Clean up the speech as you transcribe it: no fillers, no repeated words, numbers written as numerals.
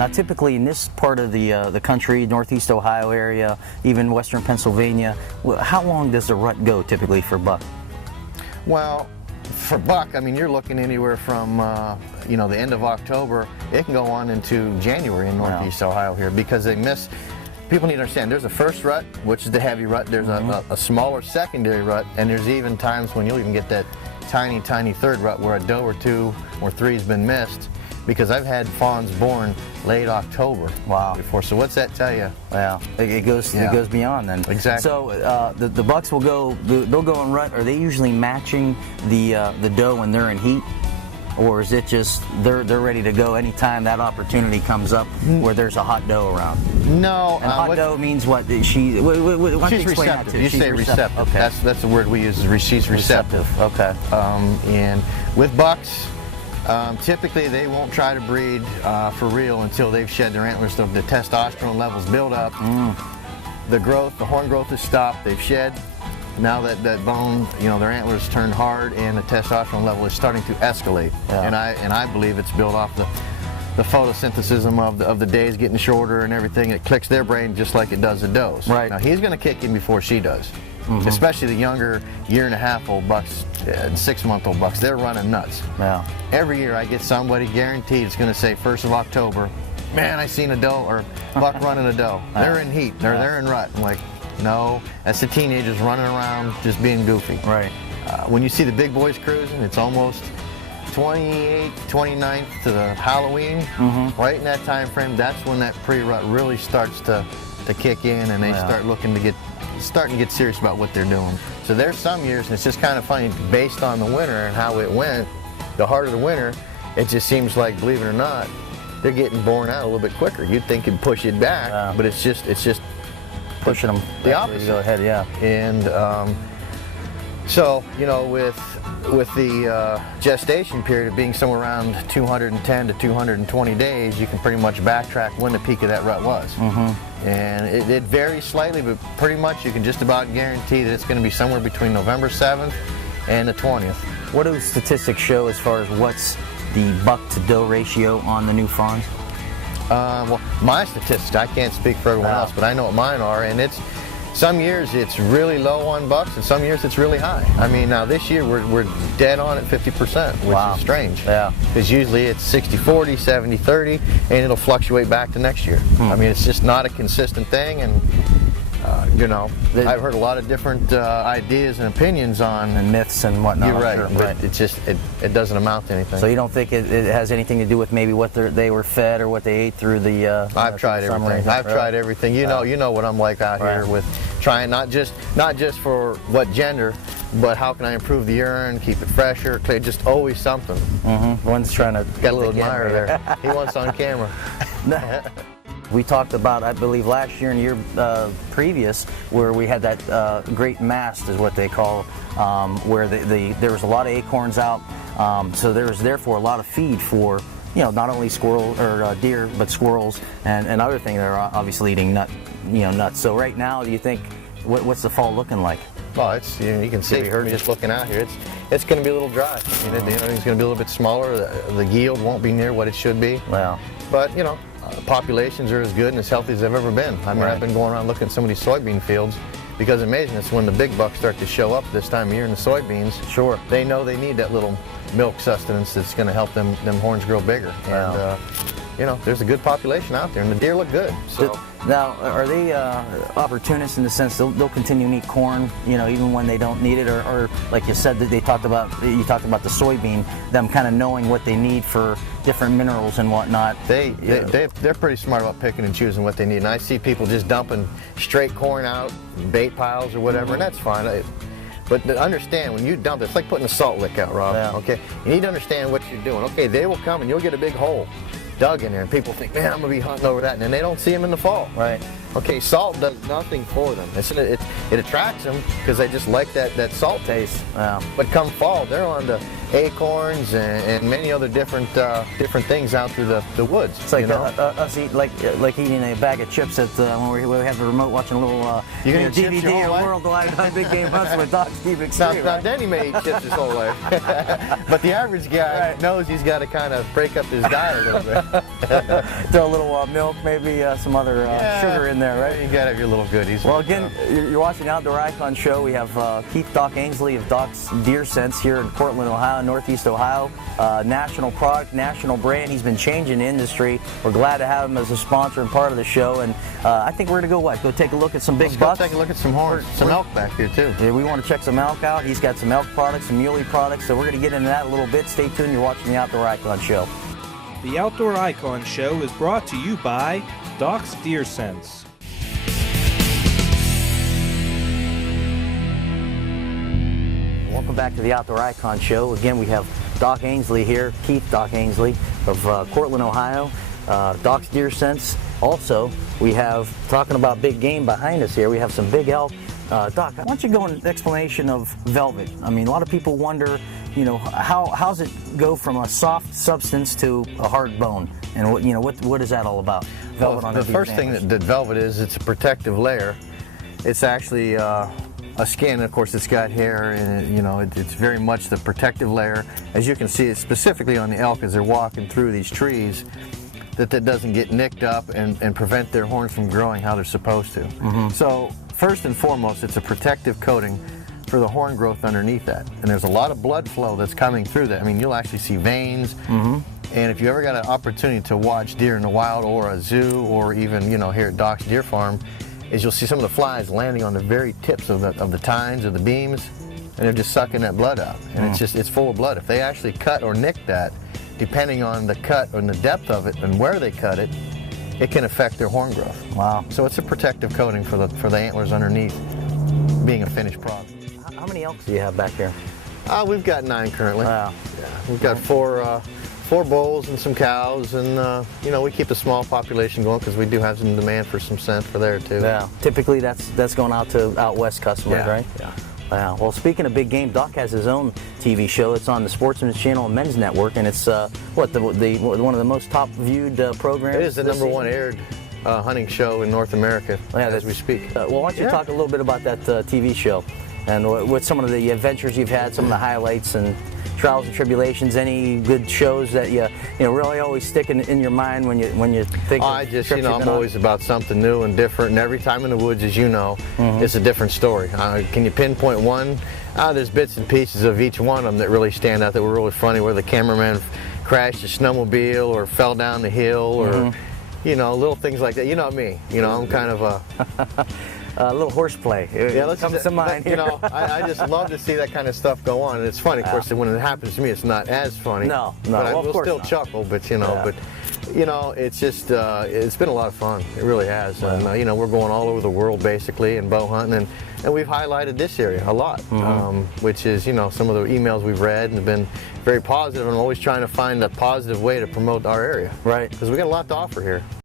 Now, typically in this part of the country, Northeast Ohio area, even Western Pennsylvania, how long does the rut go typically for buck? Well, for buck, I mean, you're looking anywhere from you know, the end of October. It can go on into January in Northeast Ohio here, because they miss. People need to understand, there's a first rut, which is the heavy rut. There's a smaller secondary rut, and there's even times when you'll even get that tiny third rut where a doe or two or three has been missed, because I've had fawns born late October before. So what's that tell you? Well, it goes beyond then. Exactly. So the bucks will go, they'll go in rut. Are they usually matching the doe when they're in heat? Or is it just they're ready to go anytime that opportunity comes up where there's a hot doe around? No. And hot doe means what? She's receptive. You say receptive. Okay. That's the word we use. She's receptive. Okay. And with bucks, typically they won't try to breed for real until they've shed their antlers. So the testosterone levels build up. The horn growth has stopped. They've shed. Now that bone, you know, their antlers turn hard, and the testosterone level is starting to escalate. And I believe it's built off the photosynthesis of the days getting shorter and everything. It clicks their brain just like it does the does. Right. Now he's going to kick in before she does. Especially the younger year-and-a-half-old bucks and 6-month-old bucks. They're running nuts. Yeah. Every year I get somebody guaranteed it's going to say 1st of October, man, I seen a doe or buck running a doe. They're in heat. They're in rut. I'm like, no, that's the teenagers running around just being goofy. Right. When you see the big boys cruising, it's almost 28th, 29th to the Halloween. Right in that time frame, that's when that pre-rut really starts to kick in, and they start starting to get serious about what they're doing. So there's some years, and it's just kind of funny, based on the winter and how it went, the harder the winter, it just seems like, believe it or not, they're getting born out a little bit quicker. You'd think it'd push it back, but it's just pushing them the opposite. Go ahead, yeah. And so, you know, with the gestation period being somewhere around 210 to 220 days, you can pretty much backtrack when the peak of that rut was. And it varies slightly, but pretty much you can just about guarantee that it's going to be somewhere between November 7th and the 20th. What do statistics show as far as what's the buck to doe ratio on the new fawns? Well, my statistics, I can't speak for everyone else, but I know what mine are, and it's some years it's really low on bucks, and some years it's really high. I mean, now this year we're dead on at 50%, which is strange. Yeah. Because usually it's 60-40, 70-30, and it'll fluctuate back to next year. I mean, it's just not a consistent thing, and you know, I've heard a lot of different ideas and opinions on and myths and whatnot. You're right, but it just it doesn't amount to anything. So you don't think it has anything to do with maybe what they were fed or what they ate through the? I've tried everything. I've tried everything. You know what I'm like out here with trying not just for what gender, but how can I improve the urine, keep it fresher, just always something. One's trying to got a little admirer there. He wants on camera. We talked about, I believe, last year and year previous, where we had that great mast, is what they call, where there was a lot of acorns out. So there was therefore a lot of feed for, you know, not only squirrel or deer, but squirrels and other things that are obviously eating nuts. So right now, do you think what's the fall looking like? Well, it's, you can see just looking out here, it's going to be a little dry. You know, it's going to be a little bit smaller. The yield won't be near what it should be. Wow. But you know, populations are as good and as healthy as they've ever been. I mean, I've been going around looking at some of these soybean fields, because amazing, it's when the big bucks start to show up this time of year in the soybeans. Sure. They know they need that little milk sustenance that's going to help them horns grow bigger. Wow. And you know, there's a good population out there, and the deer look good. So now, are they opportunists in the sense they'll continue to eat corn, you know, even when they don't need it, or like you said, that you talked about the soybean, them kind of knowing what they need for different minerals and whatnot. They're pretty smart about picking and choosing what they need. And I see people just dumping straight corn out, bait piles or whatever, and that's fine. But to understand, when you dump it, it's like putting a salt lick out, Rob. Yeah. Okay, you need to understand what you're doing. Okay, they will come and you'll get a big hole dug in there, and people think, man, I'm gonna be hunting over that, and then they don't see them in the fall. Right. Okay, salt does nothing for them. It attracts them because they just like that salt taste. Wow. But come fall, they're on acorns and many other different things out through the woods. It's like us eat like eating a bag of chips at when we have the remote watching a little DVD of Worldwide Big Game Hunts with Doc Steve Extreme. Now Denny may eat chips his whole life, but the average guy knows he's got to kind of break up his diet a little bit. Throw a little milk, maybe some other sugar in there, right? You got to have your little goodies. Well, again, you're watching the Outdoor Icon Show. We have Keith Doc Ainsley of Doc's Deer Sense here in Portland, Ohio, Northeast Ohio. National product, national brand. He's been changing the industry. We're glad to have him as a sponsor and part of the show. And I think we're going to go take a look at some big bucks. Let's take a look at some horns, some elk back here too. Yeah, we want to check some elk out. He's got some elk products, some muley products. So we're going to get into that a little bit. Stay tuned. You're watching the Outdoor Icon Show. The Outdoor Icon Show is brought to you by Doc's Deer Sense. Welcome back to the Outdoor Icon Show. Again, we have Doc Ainsley here, Keith Doc Ainsley of Cortland, Ohio, Doc's Deer Sense. Also, we have, talking about big game behind us here, we have some big elk. Doc, why don't you go into an explanation of velvet? I mean, a lot of people wonder, how's it go from a soft substance to a hard bone? And what is that all about? Velvet on the first thing that velvet is, it's a protective layer. It's actually a skin, of course. It's got hair, and it's very much the protective layer. As you can see, it's specifically on the elk as they're walking through these trees, that doesn't get nicked up and prevent their horns from growing how they're supposed to. So first and foremost, it's a protective coating for the horn growth underneath that. And there's a lot of blood flow that's coming through that. I mean, you'll actually see veins. And if you ever got an opportunity to watch deer in the wild or a zoo or even here at Doc's Deer Farm, is you'll see some of the flies landing on the very tips of the tines or the beams, and they're just sucking that blood out. And it's full of blood. If they actually cut or nick that, depending on the cut and the depth of it and where they cut it, it can affect their horn growth. Wow. So it's a protective coating for the antlers underneath, being a finished product. How many elk do you have back here? We've got 9 currently. Wow. Yeah, we've got 4 bulls and some cows, and we keep the small population going because we do have some demand for some scent for there too. Yeah. Typically, that's going out west customers, right? Yeah. Wow. Well, speaking of big game, Doc has his own TV show. It's on the Sportsman's Channel and Men's Network, and it's one of the most top viewed programs. It is the number 1 aired hunting show in North America as we speak. Well, why don't you talk a little bit about that TV show and what some of the adventures you've had, some of the highlights and trials and tribulations, any good shows that you really always stick in your mind when you think I just, I'm always about something new and different, and every time in the woods, as you know, it's a different story. Can you pinpoint one? There's bits and pieces of each one of them that really stand out that were really funny, where the cameraman crashed a snowmobile or fell down the hill or, little things like that. You know me, I'm kind of a... A little horseplay. Comes to mind. I just love to see that kind of stuff go on, and it's funny. Of course, when it happens to me, it's not as funny. No. But I will still chuckle. But it's just it's been a lot of fun. It really has. And we're going all over the world basically and bow hunting, and we've highlighted this area a lot, which is some of the emails we've read and have been very positive. And I'm always trying to find a positive way to promote our area. Right. Because we got a lot to offer here.